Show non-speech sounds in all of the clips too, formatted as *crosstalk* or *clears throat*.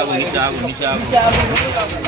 আগুন নিচে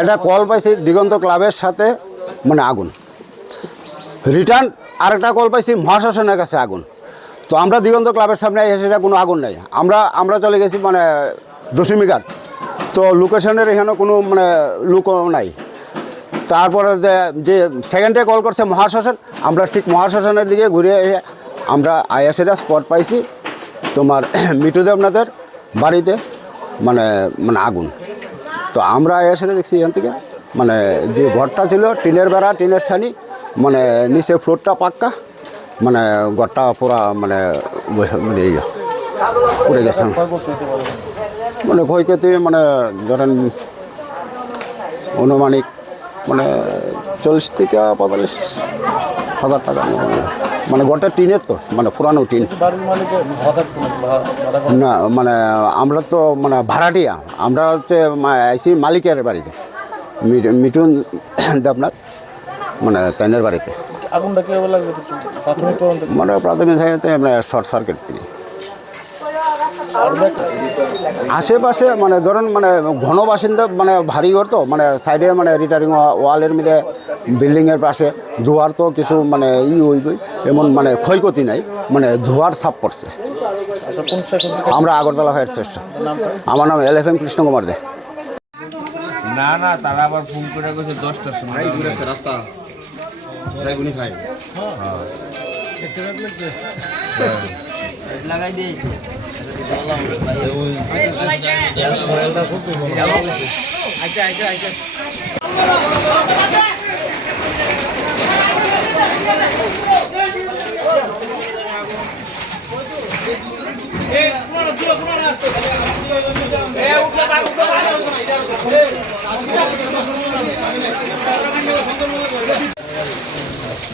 একটা কল পাইছি দিগন্ত ক্লাবের সাথে মানে আগুন। রিটার্ন আরেকটা কল পাইছি মহাশাসনের কাছে আগুন। তো আমরা দিগন্ত ক্লাবের সামনে এসে সেটা কোনো আগুন নেই। আমরা আমরা চলে গেছি মানে দশমী ঘাট। তো লোকেশনের এখানে কোনো মানে লুক নাই। তারপরে যে- সেকেন্ডে কল করছে মহাশাসন আমরা ঠিক মহাশাসনের দিকে ঘুরে এসে আমরা আইএসএটা স্পট পাইছি তোমার *clears throat* মিঠু দেবনাথের বাড়িতে মানে মানে আগুন। তো আমরা এসে দেখছি এখান থেকে মানে যে ঘরটা ছিল, টিনের বেড়া, টিনের ছানি মানে নিচে ফ্লোরটা পাক্কা। মানে ঘরটা পুরা মানে মানে পুড়ে গেছে। মানে ক্ষয়ক্ষতি মানে ধরেন অনুমানিক মানে চল্লিশ থেকে পঁয়তাল্লিশ হাজার টাকা। মানে গোটা টিনের তো মানে পুরানো টিন। না মানে আমরা তো মানে ভাড়াটিয়া আমরা হচ্ছে আইসি মালিকের বাড়িতে মি- মিঠুন দেবনাথ মানে তাইনের বাড়িতে আগুনটা কীভাবে লাগবে কিছু প্রাথমিক তদন্ত মানে মানে শর্ট সার্কিট থেকে আশেপাশে মানে ধরুন মানে ঘন বাসিন্দা মানে ভারী ঘর তো মানে সাইডে মানে রিটারিং ওয়ালের মধ্যে বিল্ডিংয়ের পাশে ধোয়ার তো কিছু মানে ই হইবই এমন মানে ক্ষয়ক্ষতি নাই মানে ধোয়ার ছাপ পড়ছে। আচ্ছা আমরা আগরতলা ফায়ার স্টেশন আমার নাম L F M Krishna Kumar Dey. না না তারা আবার ফোন করে গেছে দশটার সময়। ঘুরেছে রাস্তা সাইগুনি খাই লাগাই দিয়েছে।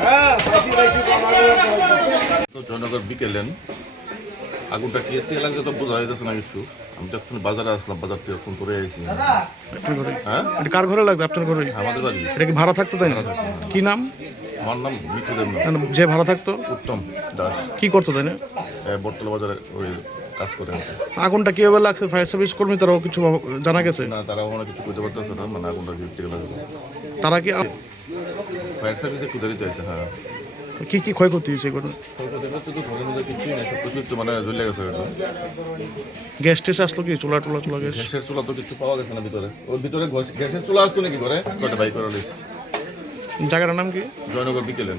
হ্যাঁ জয়নগর বিকেলেন আগুনটা কি থেকে লাগছে তো বোঝা যাচ্ছে না কিছু। আমি তো এখন বাজারে আসলাম বাজার থেকে ফোন করে ঘরে হ্যাঁ? কার ঘরে লাগছে? আপনার ঘরে? আমাদের বাড়ি এটা কি ভাড়া থাকতো তাই না? কি নাম? আমার নাম দেব যে ভাড়া থাকতো? উত্তম দাস। কি করতো তাই না? বটতলা বাজারে ওই কাজ করে আগুনটা কীভাবে লাগছে? ফায়ার সার্ভিস কর্মী তারাও কিছু জানা গেছে? না তারা ওখানে কিছু করতে পারতেছে না মানে আগুনটা কি থেকে লাগছে তারা কি ফায়ার সার্ভিসে কুদারিতে আছে হ্যাঁ। কি কি ক্ষয়ক্ষতি হয়েছে এগুলো? মানে গ্যাস টেস আসলো কি? চুলা টুলা চুলা গ্যাস? গ্যাসের চুলা তো কিছু পাওয়া গেছে না ভিতরে। ওর ভিতরে গ্যাসের চুলা আসতো নাকি ঘরে? বাইক করে জায়গাটার নাম কি? জয়নগর বিকেলেন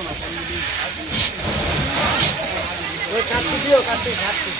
আগুন কাটতে দিও কাটতে কাটতে